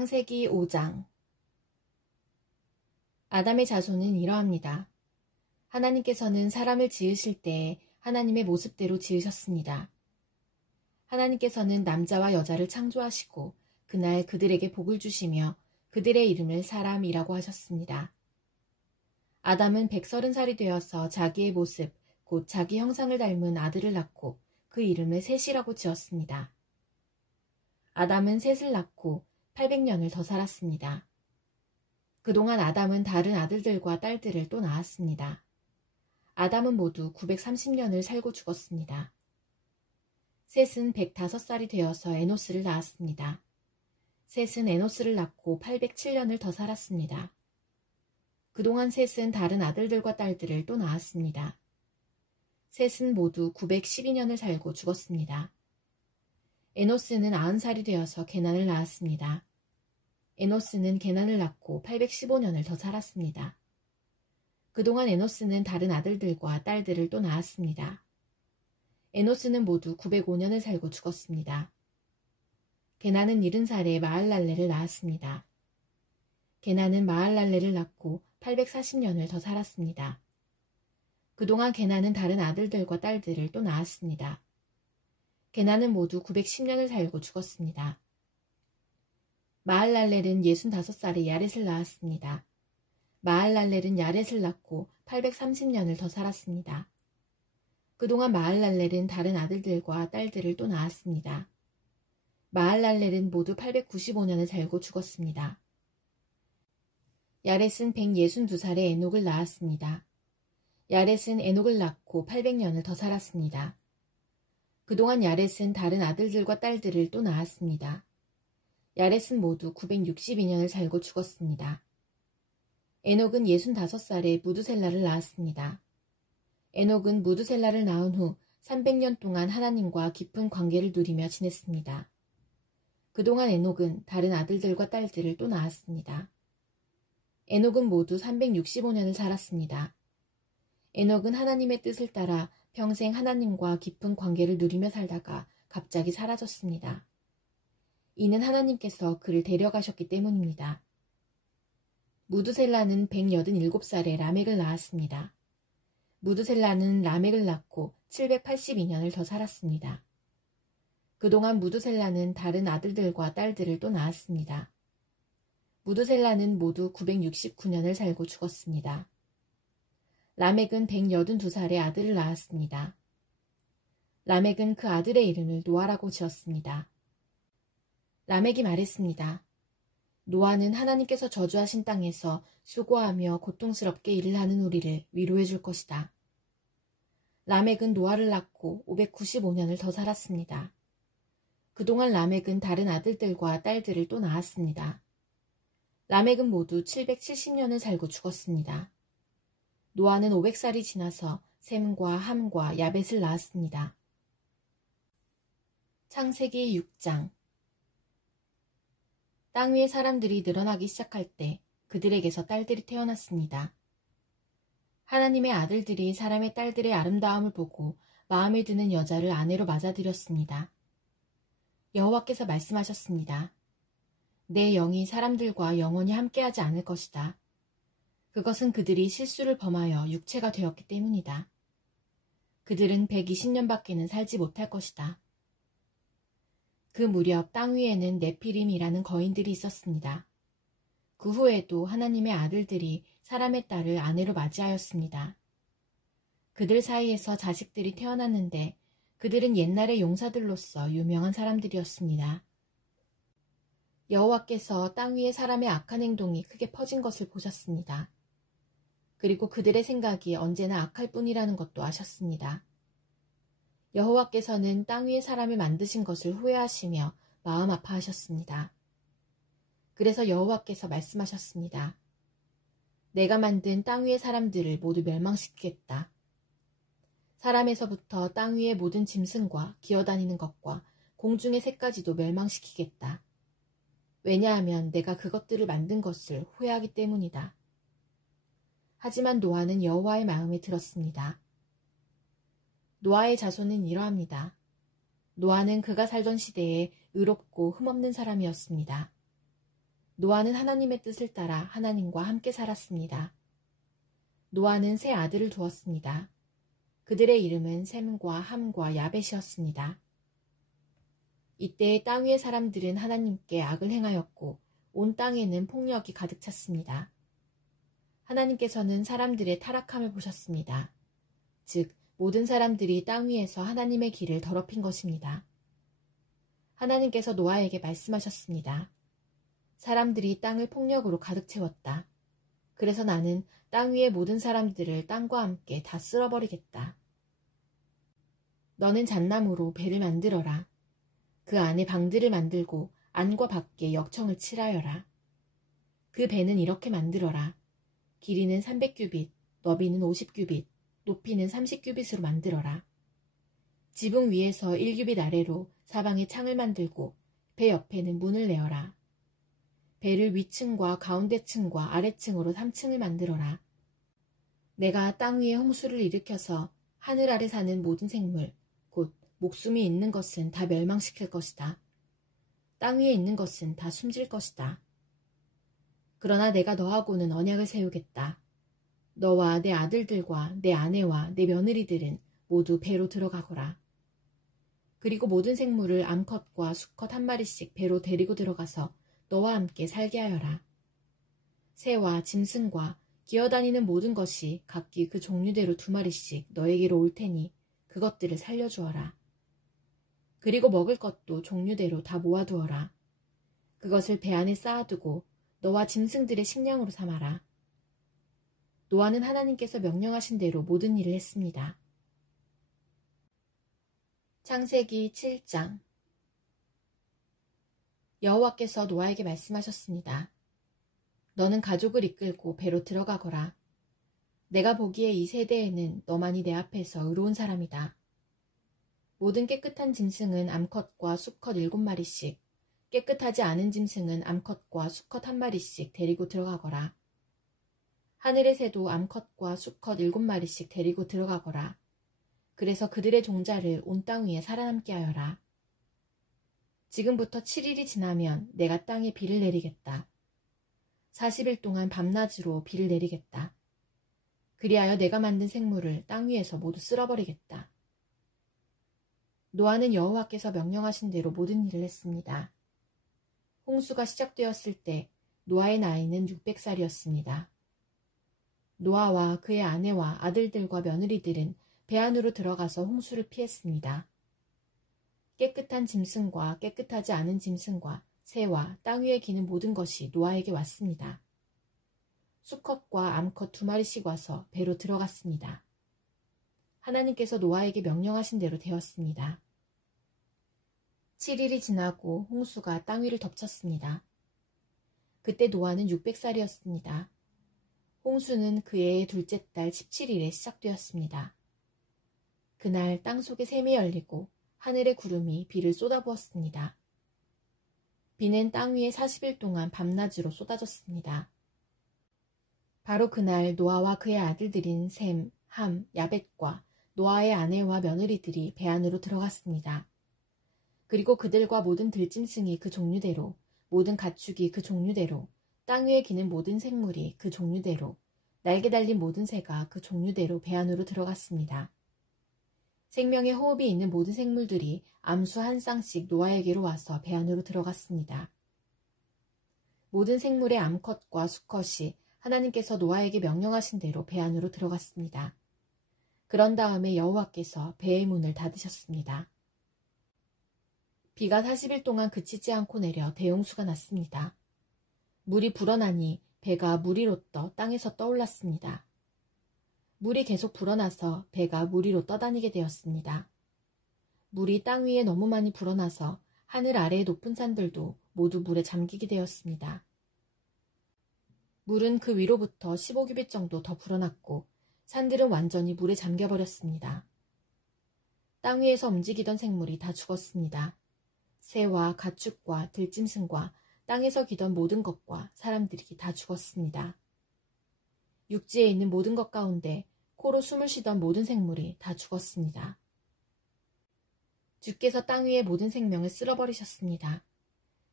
창세기 5장. 아담의 자손은 이러합니다. 하나님께서는 사람을 지으실 때에 하나님의 모습대로 지으셨습니다. 하나님께서는 남자와 여자를 창조하시고 그날 그들에게 복을 주시며 그들의 이름을 사람이라고 하셨습니다. 아담은 130살이 되어서 자기의 모습, 곧 자기 형상을 닮은 아들을 낳고 그 이름을 셋이라고 지었습니다. 아담은 셋을 낳고 800년을 더 살았습니다. 그동안 아담은 다른 아들들과 딸들을 또 낳았습니다. 아담은 모두 930년을 살고 죽었습니다. 셋은 105살이 되어서 에노스를 낳았습니다. 셋은 에노스를 낳고 807년을 더 살았습니다. 그동안 셋은 다른 아들들과 딸들을 또 낳았습니다. 셋은 모두 912년을 살고 죽었습니다. 에노스는 90살이 되어서 게난을 낳았습니다. 에노스는 게난을 낳고 815년을 더 살았습니다. 그동안 에노스는 다른 아들들과 딸들을 또 낳았습니다. 에노스는 모두 905년을 살고 죽었습니다. 게난은 70살에 마할랄레를 낳았습니다. 게난은 마할랄레를 낳고 840년을 더 살았습니다. 그동안 게난은 다른 아들들과 딸들을 또 낳았습니다. 게난은 모두 910년을 살고 죽었습니다. 마할랄렐은 65살에 야렛을 낳았습니다. 마할랄렐은 야렛을 낳고 830년을 더 살았습니다. 그동안 마할랄렐은 다른 아들들과 딸들을 또 낳았습니다. 마할랄렐은 모두 895년을 살고 죽었습니다. 야렛은 162살에 에녹을 낳았습니다. 야렛은 에녹을 낳고 800년을 더 살았습니다. 그동안 야렛은 다른 아들들과 딸들을 또 낳았습니다. 야렛은 모두 962년을 살고 죽었습니다. 에녹은 65살에 무두셀라를 낳았습니다. 에녹은 무두셀라를 낳은 후 300년 동안 하나님과 깊은 관계를 누리며 지냈습니다. 그동안 에녹은 다른 아들들과 딸들을 또 낳았습니다. 에녹은 모두 365년을 살았습니다. 에녹은 하나님의 뜻을 따라 평생 하나님과 깊은 관계를 누리며 살다가 갑자기 사라졌습니다. 이는 하나님께서 그를 데려가셨기 때문입니다. 무두셀라는 187살에 라멕을 낳았습니다. 무두셀라는 라멕을 낳고 782년을 더 살았습니다. 그동안 무두셀라는 다른 아들들과 딸들을 또 낳았습니다. 무두셀라는 모두 969년을 살고 죽었습니다. 라멕은 182살에 아들을 낳았습니다. 라멕은 그 아들의 이름을 노아라고 지었습니다. 라멕이 말했습니다. 노아는 하나님께서 저주하신 땅에서 수고하며 고통스럽게 일을 하는 우리를 위로해 줄 것이다. 라멕은 노아를 낳고 595년을 더 살았습니다. 그동안 라멕은 다른 아들들과 딸들을 또 낳았습니다. 라멕은 모두 770년을 살고 죽었습니다. 노아는 500살이 지나서 셈과 함과 야벳을 낳았습니다. 창세기 6장. 땅 위의 사람들이 늘어나기 시작할 때 그들에게서 딸들이 태어났습니다. 하나님의 아들들이 사람의 딸들의 아름다움을 보고 마음에 드는 여자를 아내로 맞아들였습니다. 여호와께서 말씀하셨습니다. 내 영이 사람들과 영원히 함께하지 않을 것이다. 그것은 그들이 실수를 범하여 육체가 되었기 때문이다. 그들은 120년밖에는 살지 못할 것이다. 그 무렵 땅 위에는 네피림이라는 거인들이 있었습니다. 그 후에도 하나님의 아들들이 사람의 딸을 아내로 맞이하였습니다. 그들 사이에서 자식들이 태어났는데 그들은 옛날의 용사들로서 유명한 사람들이었습니다. 여호와께서 땅 위에 사람의 악한 행동이 크게 퍼진 것을 보셨습니다. 그리고 그들의 생각이 언제나 악할 뿐이라는 것도 아셨습니다. 여호와께서는 땅 위에 사람을 만드신 것을 후회하시며 마음 아파하셨습니다. 그래서 여호와께서 말씀하셨습니다. 내가 만든 땅 위의 사람들을 모두 멸망시키겠다. 사람에서부터 땅 위의 모든 짐승과 기어다니는 것과 공중의 새까지도 멸망시키겠다. 왜냐하면 내가 그것들을 만든 것을 후회하기 때문이다. 하지만 노아는 여호와의 마음에 들었습니다. 노아의 자손은 이러합니다. 노아는 그가 살던 시대에 의롭고 흠없는 사람이었습니다. 노아는 하나님의 뜻을 따라 하나님과 함께 살았습니다. 노아는 세 아들을 두었습니다. 그들의 이름은 셈과 함과 야벳이었습니다. 이때 땅 위의 사람들은 하나님께 악을 행하였고 온 땅에는 폭력이 가득 찼습니다. 하나님께서는 사람들의 타락함을 보셨습니다. 즉, 모든 사람들이 땅 위에서 하나님의 길을 더럽힌 것입니다. 하나님께서 노아에게 말씀하셨습니다. 사람들이 땅을 폭력으로 가득 채웠다. 그래서 나는 땅 위의 모든 사람들을 땅과 함께 다 쓸어버리겠다. 너는 잣나무로 배를 만들어라. 그 안에 방들을 만들고 안과 밖에 역청을 칠하여라. 그 배는 이렇게 만들어라. 길이는 300규빗, 너비는 50규빗, 높이는 30규빗으로 만들어라. 지붕 위에서 1규빗 아래로 사방에 창을 만들고 배 옆에는 문을 내어라. 배를 위층과 가운데층과 아래층으로 3층을 만들어라. 내가 땅 위에 홍수를 일으켜서 하늘 아래 사는 모든 생물, 곧 목숨이 있는 것은 다 멸망시킬 것이다. 땅 위에 있는 것은 다 숨질 것이다. 그러나 내가 너하고는 언약을 세우겠다. 너와 내 아들들과 내 아내와 내 며느리들은 모두 배로 들어가거라. 그리고 모든 생물을 암컷과 수컷 한 마리씩 배로 데리고 들어가서 너와 함께 살게 하여라. 새와 짐승과 기어다니는 모든 것이 각기 그 종류대로 2마리씩 너에게로 올 테니 그것들을 살려주어라. 그리고 먹을 것도 종류대로 다 모아두어라. 그것을 배 안에 쌓아두고 너와 짐승들의 식량으로 삼아라. 노아는 하나님께서 명령하신 대로 모든 일을 했습니다. 창세기 7장. 여호와께서 노아에게 말씀하셨습니다. 너는 가족을 이끌고 배로 들어가거라. 내가 보기에 이 세대에는 너만이 내 앞에서 의로운 사람이다. 모든 깨끗한 짐승은 암컷과 수컷 7마리씩, 깨끗하지 않은 짐승은 암컷과 수컷 1마리씩 데리고 들어가거라. 하늘의 새도 암컷과 수컷 7마리씩 데리고 들어가거라. 그래서 그들의 종자를 온 땅 위에 살아남게 하여라. 지금부터 7일이 지나면 내가 땅에 비를 내리겠다. 40일 동안 밤낮으로 비를 내리겠다. 그리하여 내가 만든 생물을 땅 위에서 모두 쓸어버리겠다. 노아는 여호와께서 명령하신 대로 모든 일을 했습니다. 홍수가 시작되었을 때 노아의 나이는 600살이었습니다. 노아와 그의 아내와 아들들과 며느리들은 배 안으로 들어가서 홍수를 피했습니다. 깨끗한 짐승과 깨끗하지 않은 짐승과 새와 땅 위에 기는 모든 것이 노아에게 왔습니다. 수컷과 암컷 2마리씩 와서 배로 들어갔습니다. 하나님께서 노아에게 명령하신 대로 되었습니다. 7일이 지나고 홍수가 땅 위를 덮쳤습니다. 그때 노아는 600살이었습니다. 홍수는 그 해의 둘째 달 17일에 시작되었습니다. 그날 땅속에 샘이 열리고 하늘의 구름이 비를 쏟아부었습니다. 비는 땅 위에 40일 동안 밤낮으로 쏟아졌습니다. 바로 그날 노아와 그의 아들들인 셈, 함, 야벳과 노아의 아내와 며느리들이 배 안으로 들어갔습니다. 그리고 그들과 모든 들짐승이 그 종류대로, 모든 가축이 그 종류대로, 땅 위에 기는 모든 생물이 그 종류대로, 날개 달린 모든 새가 그 종류대로 배 안으로 들어갔습니다. 생명의 호흡이 있는 모든 생물들이 암수 한 쌍씩 노아에게로 와서 배 안으로 들어갔습니다. 모든 생물의 암컷과 수컷이 하나님께서 노아에게 명령하신 대로 배 안으로 들어갔습니다. 그런 다음에 여호와께서 배의 문을 닫으셨습니다. 비가 40일 동안 그치지 않고 내려 대홍수가 났습니다. 물이 불어나니 배가 물 위로 떠 땅에서 떠올랐습니다. 물이 계속 불어나서 배가 물 위로 떠다니게 되었습니다. 물이 땅 위에 너무 많이 불어나서 하늘 아래의 높은 산들도 모두 물에 잠기게 되었습니다. 물은 그 위로부터 15규빗 정도 더 불어났고 산들은 완전히 물에 잠겨버렸습니다. 땅 위에서 움직이던 생물이 다 죽었습니다. 새와 가축과 들짐승과 땅에서 기던 모든 것과 사람들이 다 죽었습니다. 육지에 있는 모든 것 가운데 코로 숨을 쉬던 모든 생물이 다 죽었습니다. 주께서 땅 위의 모든 생명을 쓸어버리셨습니다.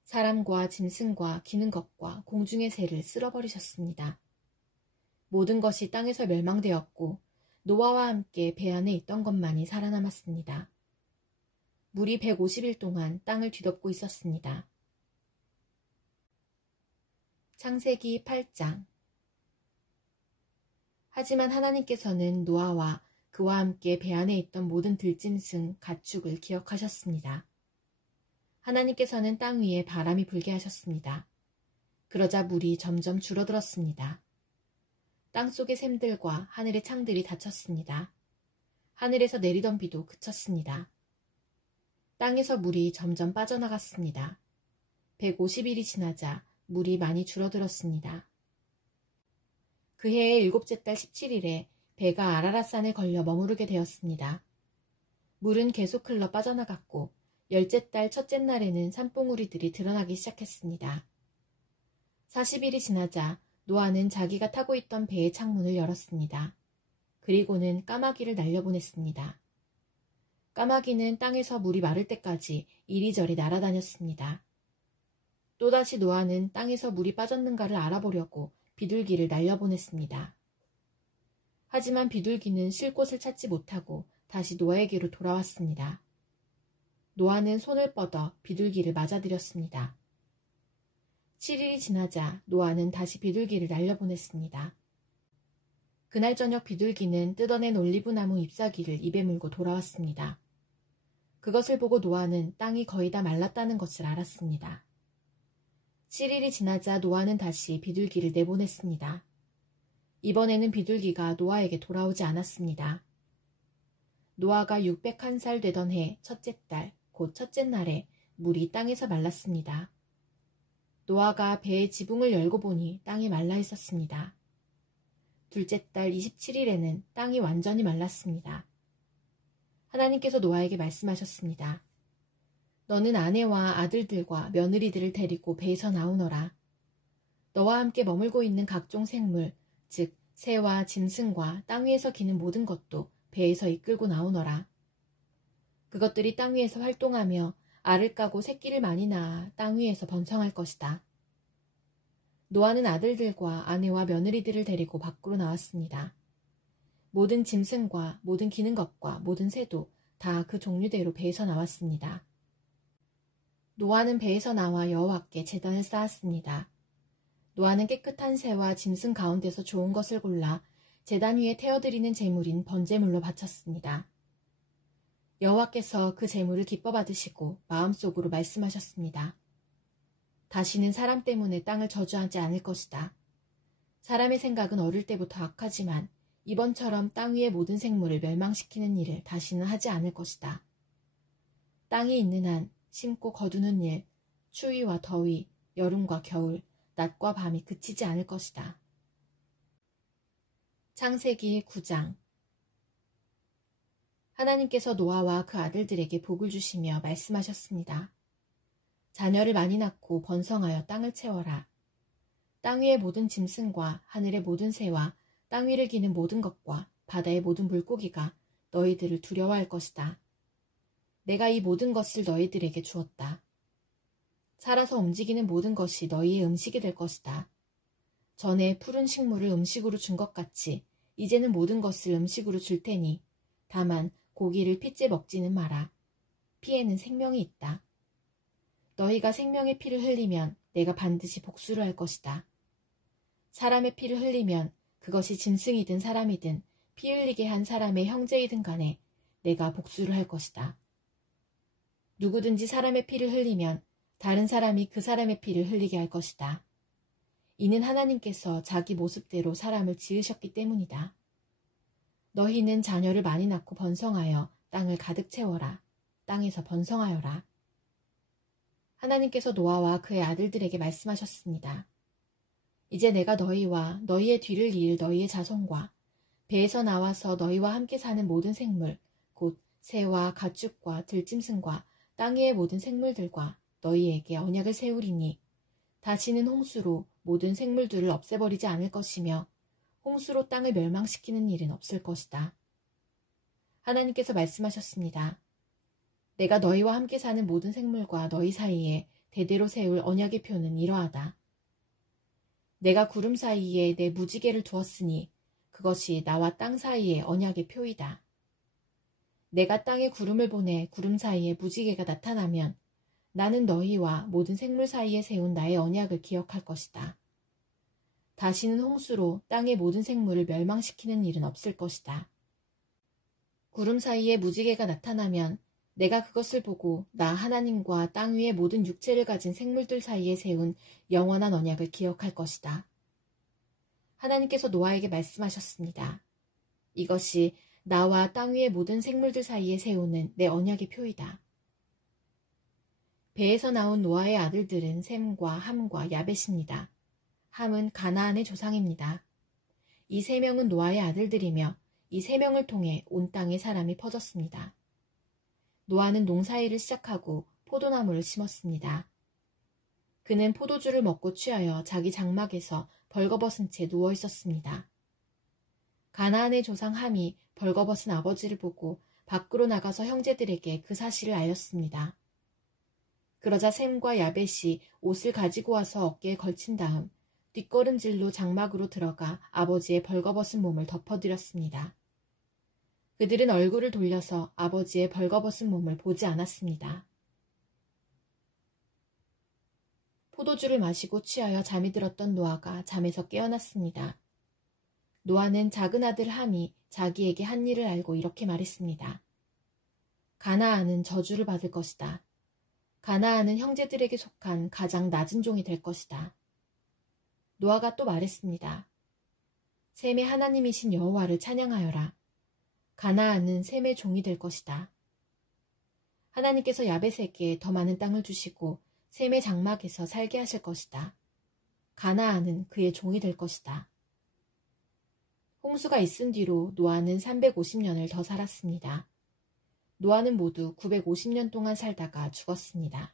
사람과 짐승과 기는 것과 공중의 새를 쓸어버리셨습니다. 모든 것이 땅에서 멸망되었고 노아와 함께 배 안에 있던 것만이 살아남았습니다. 물이 150일 동안 땅을 뒤덮고 있었습니다. 창세기 8장. 하지만 하나님께서는 노아와 그와 함께 배 안에 있던 모든 들짐승, 가축을 기억하셨습니다. 하나님께서는 땅 위에 바람이 불게 하셨습니다. 그러자 물이 점점 줄어들었습니다. 땅속의 샘들과 하늘의 창들이 닫혔습니다. 하늘에서 내리던 비도 그쳤습니다. 땅에서 물이 점점 빠져나갔습니다. 150일이 지나자 물이 많이 줄어들었습니다. 그 해의 일곱째 달 17일에 배가 아라랏산에 걸려 머무르게 되었습니다. 물은 계속 흘러 빠져나갔고 열째 달 첫째 날에는 산봉우리들이 드러나기 시작했습니다. 40일이 지나자 노아는 자기가 타고 있던 배의 창문을 열었습니다. 그리고는 까마귀를 날려보냈습니다. 까마귀는 땅에서 물이 마를 때까지 이리저리 날아다녔습니다. 또다시 노아는 땅에서 물이 빠졌는가를 알아보려고 비둘기를 날려보냈습니다. 하지만 비둘기는 쉴 곳을 찾지 못하고 다시 노아에게로 돌아왔습니다. 노아는 손을 뻗어 비둘기를 맞아들였습니다. 7일이 지나자 노아는 다시 비둘기를 날려보냈습니다. 그날 저녁 비둘기는 뜯어낸 올리브나무 잎사귀를 입에 물고 돌아왔습니다. 그것을 보고 노아는 땅이 거의 다 말랐다는 것을 알았습니다. 7일이 지나자 노아는 다시 비둘기를 내보냈습니다. 이번에는 비둘기가 노아에게 돌아오지 않았습니다. 노아가 601살 되던 해 첫째 달, 곧 첫째 날에 물이 땅에서 말랐습니다. 노아가 배의 지붕을 열고 보니 땅이 말라 있었습니다. 둘째 달 27일에는 땅이 완전히 말랐습니다. 하나님께서 노아에게 말씀하셨습니다. 너는 아내와 아들들과 며느리들을 데리고 배에서 나오너라. 너와 함께 머물고 있는 각종 생물, 즉 새와 짐승과 땅 위에서 기는 모든 것도 배에서 이끌고 나오너라. 그것들이 땅 위에서 활동하며 알을 까고 새끼를 많이 낳아 땅 위에서 번성할 것이다. 노아는 아들들과 아내와 며느리들을 데리고 밖으로 나왔습니다. 모든 짐승과 모든 기는 것과 모든 새도 다 그 종류대로 배에서 나왔습니다. 노아는 배에서 나와 여호와께 제단을 쌓았습니다. 노아는 깨끗한 새와 짐승 가운데서 좋은 것을 골라 제단 위에 태워드리는 제물인 번제물로 바쳤습니다. 여호와께서 그 제물을 기뻐 받으시고 마음속으로 말씀하셨습니다. 다시는 사람 때문에 땅을 저주하지 않을 것이다. 사람의 생각은 어릴 때부터 악하지만 이번처럼 땅 위의 모든 생물을 멸망시키는 일을 다시는 하지 않을 것이다. 땅이 있는 한 심고 거두는 일, 추위와 더위, 여름과 겨울, 낮과 밤이 그치지 않을 것이다. 창세기 9장. 하나님께서 노아와 그 아들들에게 복을 주시며 말씀하셨습니다. 자녀를 많이 낳고 번성하여 땅을 채워라. 땅 위의 모든 짐승과 하늘의 모든 새와 땅 위를 기는 모든 것과 바다의 모든 물고기가 너희들을 두려워할 것이다. 내가 이 모든 것을 너희들에게 주었다. 살아서 움직이는 모든 것이 너희의 음식이 될 것이다. 전에 푸른 식물을 음식으로 준 것 같이 이제는 모든 것을 음식으로 줄 테니 다만 고기를 핏째 먹지는 마라. 피에는 생명이 있다. 너희가 생명의 피를 흘리면 내가 반드시 복수를 할 것이다. 사람의 피를 흘리면 그것이 짐승이든 사람이든 피 흘리게 한 사람의 형제이든 간에 내가 복수를 할 것이다. 누구든지 사람의 피를 흘리면 다른 사람이 그 사람의 피를 흘리게 할 것이다. 이는 하나님께서 자기 모습대로 사람을 지으셨기 때문이다. 너희는 자녀를 많이 낳고 번성하여 땅을 가득 채워라. 땅에서 번성하여라. 하나님께서 노아와 그의 아들들에게 말씀하셨습니다. 이제 내가 너희와 너희의 뒤를 이을 너희의 자손과 배에서 나와서 너희와 함께 사는 모든 생물, 곧 새와 가축과 들짐승과 땅 위의 모든 생물들과 너희에게 언약을 세우리니 다시는 홍수로 모든 생물들을 없애버리지 않을 것이며 홍수로 땅을 멸망시키는 일은 없을 것이다. 하나님께서 말씀하셨습니다. 내가 너희와 함께 사는 모든 생물과 너희 사이에 대대로 세울 언약의 표는 이러하다. 내가 구름 사이에 내 무지개를 두었으니 그것이 나와 땅 사이의 언약의 표이다. 내가 땅에 구름을 보내 구름 사이에 무지개가 나타나면 나는 너희와 모든 생물 사이에 세운 나의 언약을 기억할 것이다. 다시는 홍수로 땅의 모든 생물을 멸망시키는 일은 없을 것이다. 구름 사이에 무지개가 나타나면 내가 그것을 보고 나 하나님과 땅 위의 모든 육체를 가진 생물들 사이에 세운 영원한 언약을 기억할 것이다. 하나님께서 노아에게 말씀하셨습니다. 이것이 나와 땅 위의 모든 생물들 사이에 세우는 내 언약의 표이다. 배에서 나온 노아의 아들들은 셈과 함과 야벳입니다. 함은 가나안의 조상입니다. 이 세 명은 노아의 아들들이며 이 세 명을 통해 온 땅에 사람이 퍼졌습니다. 노아는 농사일을 시작하고 포도나무를 심었습니다. 그는 포도주를 먹고 취하여 자기 장막에서 벌거벗은 채 누워 있었습니다. 가나안의 조상 함이 벌거벗은 아버지를 보고 밖으로 나가서 형제들에게 그 사실을 알렸습니다. 그러자 셈과 야벳이 옷을 가지고 와서 어깨에 걸친 다음 뒷걸음질로 장막으로 들어가 아버지의 벌거벗은 몸을 덮어드렸습니다. 그들은 얼굴을 돌려서 아버지의 벌거벗은 몸을 보지 않았습니다. 포도주를 마시고 취하여 잠이 들었던 노아가 잠에서 깨어났습니다. 노아는 작은 아들 함이 자기에게 한 일을 알고 이렇게 말했습니다. 가나안은 저주를 받을 것이다. 가나안은 형제들에게 속한 가장 낮은 종이 될 것이다. 노아가 또 말했습니다. 셈의 하나님이신 여호와를 찬양하여라. 가나안은 셈의 종이 될 것이다. 하나님께서 야벳에게 더 많은 땅을 주시고 셈의 장막에서 살게 하실 것이다. 가나안은 그의 종이 될 것이다. 홍수가 있은 뒤로 노아는 350년을 더 살았습니다. 노아는 모두 950년 동안 살다가 죽었습니다.